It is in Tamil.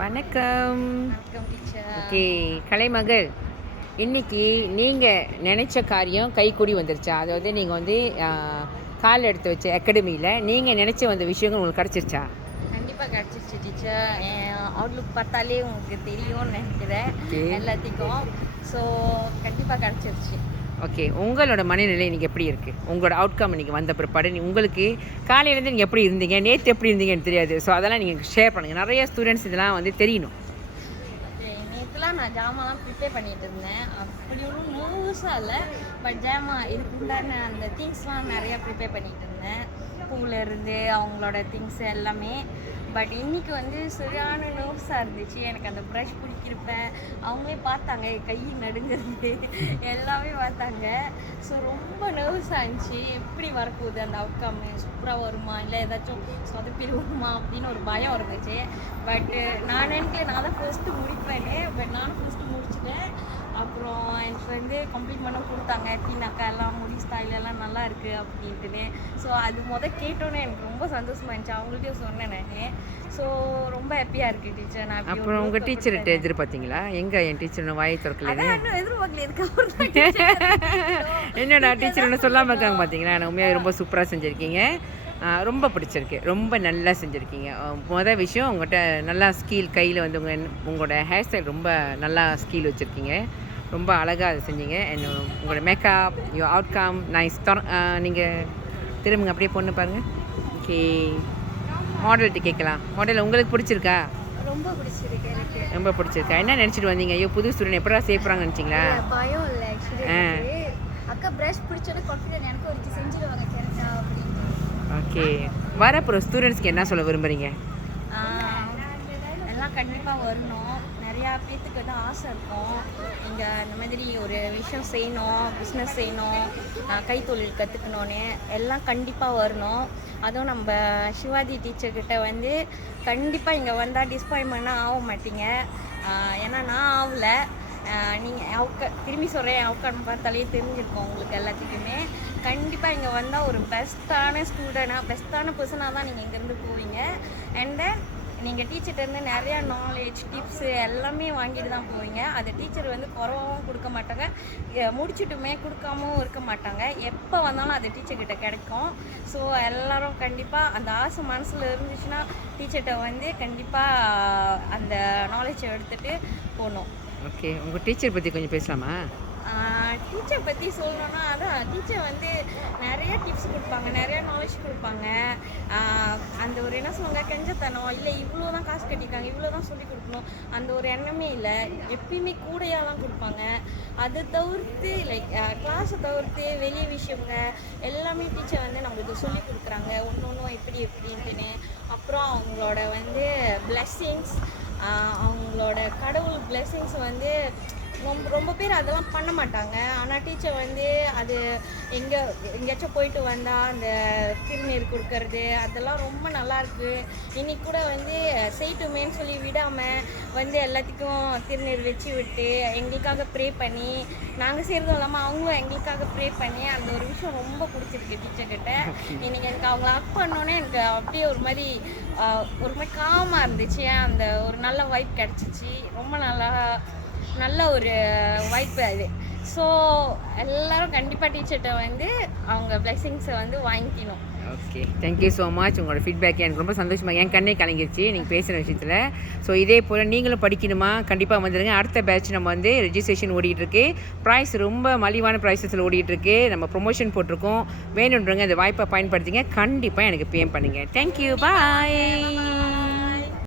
வணக்கம். வணக்கம் டீச்சர். ஓகே, கலைமகள். இன்னைக்கு நீங்கள் நினச்ச காரியம் கைக்கூடி வந்துருச்சா? அதாவது நீங்கள் வந்து கால் எடுத்து வச்ச அகாடமியில் நீங்கள் நினச்சி வந்த விஷயங்கள் உங்களுக்கு கிடச்சிருச்சா? கண்டிப்பாக கிடச்சிருச்சு டீச்சர். என் அவுட்லுக் பார்த்தாலே உங்களுக்கு தெரியும்னு நினைக்கிறேன் எல்லாத்துக்கும். ஸோ கண்டிப்பாக கிடச்சிருச்சு. ஓகே, உங்களோட மனநிலை இன்றைக்கி எப்படி இருக்குது? உங்களோட அவுட்கம் இன்றைக்கி வந்த பிற்பாடு உங்களுக்கு காலையிலேருந்து நீங்கள் எப்படி இருந்தீங்க, நேற்று எப்படி இருந்தீங்கன்னு தெரியாது. ஸோ அதெல்லாம் நீங்கள் ஷேர் பண்ணுங்கள். நிறைய ஸ்டூடெண்ட்ஸ் இதெல்லாம் வந்து தெரியணும். நேற்றுலாம் நான் ஜாமான்லாம் ப்ரிப்பேர் பண்ணிட்டு இருந்தேன். அப்படி ஒன்றும் நர்வஸாக இல்லை, பட் இதுக்கு உண்டான அந்த திங்ஸ்லாம் நிறையா ப்ரிப்பேர் பண்ணிட்டு இருந்தேன். பூவிலேருந்து அவங்களோட திங்ஸ் எல்லாமே. பட் இன்றைக்கி வந்து சரியான நர்வஸாக இருந்துச்சு. எனக்கு அந்த ப்ரஷ் பிடிக்கிறப்பேன் அவங்களே பார்த்தாங்க, கை நடுங்கிறது எல்லாமே பார்த்தாங்க. ஸோ ரொம்ப நர்வஸாக இருந்துச்சு. எப்படி வரப்போகுது அந்த அவுட்கம், சூப்பராக வருமா இல்லை ஏதாச்சும் சொதப்பிடுவோமா அப்படின்னு ஒரு பயம் இருந்துச்சு. பட் நான் நினைக்கல நான் தான் ஃபர்ஸ்ட்டு முடிப்பேன்னு. பட் நானும் ஃபர்ஸ்ட்டு முடிச்சிட்டேன். அப்புறம் எனக்கு வந்து கம்ப்ளீட் பண்ண கொடுத்தாங்க. டீனாக்கா எல்லாம் முடி ஸ்டைல் எல்லாம் நல்லா இருக்குது அப்படின்ட்டுன்னு. ஸோ அது கேட்டோன்னே எனக்கு ரொம்ப சந்தோஷமாக இருந்துச்சு. அவங்கள்ட்டையும் சொன்னேன் நான். ஸோ ரொம்ப ஹாப்பியாக இருக்குது டீச்சர். நான் அப்புறம் உங்கள் டீச்சர்கிட்ட எதிர்பார்த்தீங்களா? எங்கே என் டீச்சர் வாயை திறக்கல? இன்னும் எதிர்பார்க்கல. இதுக்கு என்னடா டீச்சர் என்ன சொல்லாமல் இருக்காங்க பார்த்தீங்களா? நான் உண்மையாக ரொம்ப சூப்பராக செஞ்சுருக்கீங்க. ரொம்ப பிடிச்சிருக்கு. ரொம்ப நல்லா செஞ்சுருக்கீங்க. மொதல் விஷயம் உங்கள்கிட்ட நல்லா ஸ்கீல் கையில் வந்து உங்களோட ஹேர் ஸ்டைல் ரொம்ப நல்லா ஸ்கீல் வச்சுருக்கீங்க. ரொம்ப அழகாக அதை செஞ்சீங்க. உங்களோட மேக்கப், யூ அவுட்கம் நைஸ். நீங்கள் திரும்புங்க, அப்படியே பொண்ணு பாருங்கள். ஓகே, மாடல்கிட்ட கேட்கலாம். மாடல் உங்களுக்கு பிடிச்சிருக்கா? ரொம்ப பிடிச்சிருக்கு எனக்கு. ரொம்ப பிடிச்சிருக்கா? என்ன நினச்சிட்டு வந்தீங்க? ஐயோ, புது ஸ்டூடெண்ட் எப்படா சேர்ப்புறாங்கன்னு நினச்சிங்களா? பயம் இல்லை ஆக்சுவலி. அக்கா ப்ரஷ் பிடிச்சோன்னே கான்ஃபிடென்ட் எனக்கு ஒரு செஞ்சிருவாங்க கரெக்டா அப்படின்னு. ஓகே, வரப்போகிற ஸ்டூடெண்ட்ஸ்க்கு என்ன சொல்ல விரும்புகிறீங்க? எல்லாம் கண்டிப்பாக வரணும். நிறையா பேர்த்துக்கு வந்து ஆசை இருக்கும், இங்கே இந்த மாதிரி ஒரு விஷயம் செய்யணும், பிஸ்னஸ் செய்யணும், கைத்தொழில் கற்றுக்கணுன்னு. எல்லாம் கண்டிப்பாக வரணும். அதுவும் நம்ம சிவாஜி டீச்சர்கிட்ட வந்து கண்டிப்பாக இங்கே வந்தால் டிஸ்பாயின்மெண்ட்டாக ஆக மாட்டீங்க. ஏன்னா நான் ஆகலை. நீங்கள் திரும்பி சொல்கிறேன், அவுட்கம் பார்த்தாலே தெரிஞ்சிருக்கோம் உங்களுக்கு எல்லாத்துக்குமே. கண்டிப்பாக இங்கே வந்தால் ஒரு பெஸ்ட்டான ஸ்டூடெண்ட்டாக, பெஸ்ட்டான பர்சனாக தான் நீங்கள் இங்கேருந்து போவீங்க. அண்ட் தென் நீங்கள் டீச்சர்கிட்டேருந்து நிறையா நாலேஜ், டிப்ஸு எல்லாமே வாங்கிட்டு தான் போவீங்க. அதை டீச்சர் வந்து குறவாகவும் கொடுக்க மாட்டாங்க, முடிச்சுட்டுமே கொடுக்காமவும் இருக்க மாட்டாங்க. எப்போ வந்தாலும் அது டீச்சர்கிட்ட கிடைக்கும். ஸோ எல்லோரும் கண்டிப்பாக அந்த ஆசை மனசில் இருந்துச்சுன்னா டீச்சர்கிட்ட வந்து கண்டிப்பாக அந்த நாலேஜை எடுத்துகிட்டு போகணும். ஓகே, உங்கள் டீச்சர் பற்றி கொஞ்சம் பேசலாமா? டீச்சர் பற்றி சொல்லணுன்னா, அதான் டீச்சர் வந்து நிறைய டிப்ஸ் கொடுப்பாங்க, நிறையா நாலேஜ் கொடுப்பாங்க. அந்த ஒரு என்ன சொல்லுவாங்க, கெஞ்சத்தனம் இல்லை, இவ்வளோ தான் காசு கட்டியிருக்காங்க, இவ்வளோ தான் சொல்லிக் கொடுக்கணும், அந்த ஒரு எண்ணமே இல்லை. எப்பயுமே கூடையாக தான் கொடுப்பாங்க. அதை தவிர்த்து லைக் கிளாஸை தவிர்த்து வெளிய விஷயங்க எல்லாமே டீச்சர் வந்து நம்மளுக்கு சொல்லிக் கொடுக்குறாங்க, ஒன்று ஒன்றும் எப்படின்ட்டுன்னு. அப்புறம் அவங்களோட வந்து பிளெஸ்ஸிங்ஸ், அவங்களோட கடவுள் பிளெஸ்ஸிங்ஸ் வந்து ரொம்ப பேர் அதெல்லாம் பண்ண மாட்டாங்க. ஆனால் டீச்சர் வந்து அது எங்கேயாச்சும் போயிட்டு வந்தால் அந்த திருநீர் கொடுக்கறது அதெல்லாம் ரொம்ப நல்லாயிருக்கு. இன்னைக்கு கூட வந்து செய்யட்டுமேன்னு சொல்லி விடாமல் வந்து எல்லாத்துக்கும் திருநீர் வச்சு விட்டு எங்களுக்காக ப்ரே பண்ணி, நாங்கள் செய்கிறதும் இல்லாமல் அவங்களும் எங்களுக்காக ப்ரே பண்ணி, அந்த ஒரு விஷயம் ரொம்ப பிடிச்சிருக்கு டீச்சர்கிட்ட. இன்னைக்கு எனக்கு அவங்கள அக் பண்ணோன்னே எனக்கு அப்படியே ஒரு மாதிரி காமாக இருந்துச்சு. அந்த ஒரு நல்ல வைப் கிடச்சிச்சு. ரொம்ப நல்ல ஒரு வாய்ப்பு அது. ஸோ எல்லோரும் கண்டிப்பாக டீச்சர்கிட்ட வந்து அவங்க பிளெஸிங்ஸை வந்து வாங்கிக்கணும். Okay, thank you so much. உங்களோட ஃபீட்பேக் எனக்கு ரொம்ப சந்தோஷமாக, என் கண்ணே கலங்கிருச்சு நீங்கள் பேசுகிற விஷயத்தில். ஸோ இதே போல் நீங்களும் படிக்கணுமா? கண்டிப்பாக வந்துடுங்க. அடுத்த பேட்ச் நம்ம வந்து ரெஜிஸ்ட்ரேஷன் ஓடிட்டுருக்கு. ப்ரைஸ் ரொம்ப மலிவான ப்ரைஸஸில் ஓடிட்டுருக்கு. நம்ம ப்ரொமோஷன் போட்டிருக்கோம். வேணுன்றவங்க அந்த வாய்ப்பை பயன்படுத்திங்க. கண்டிப்பாக எனக்கு பேம் பண்ணுங்கள். தேங்க்யூ, பாய்.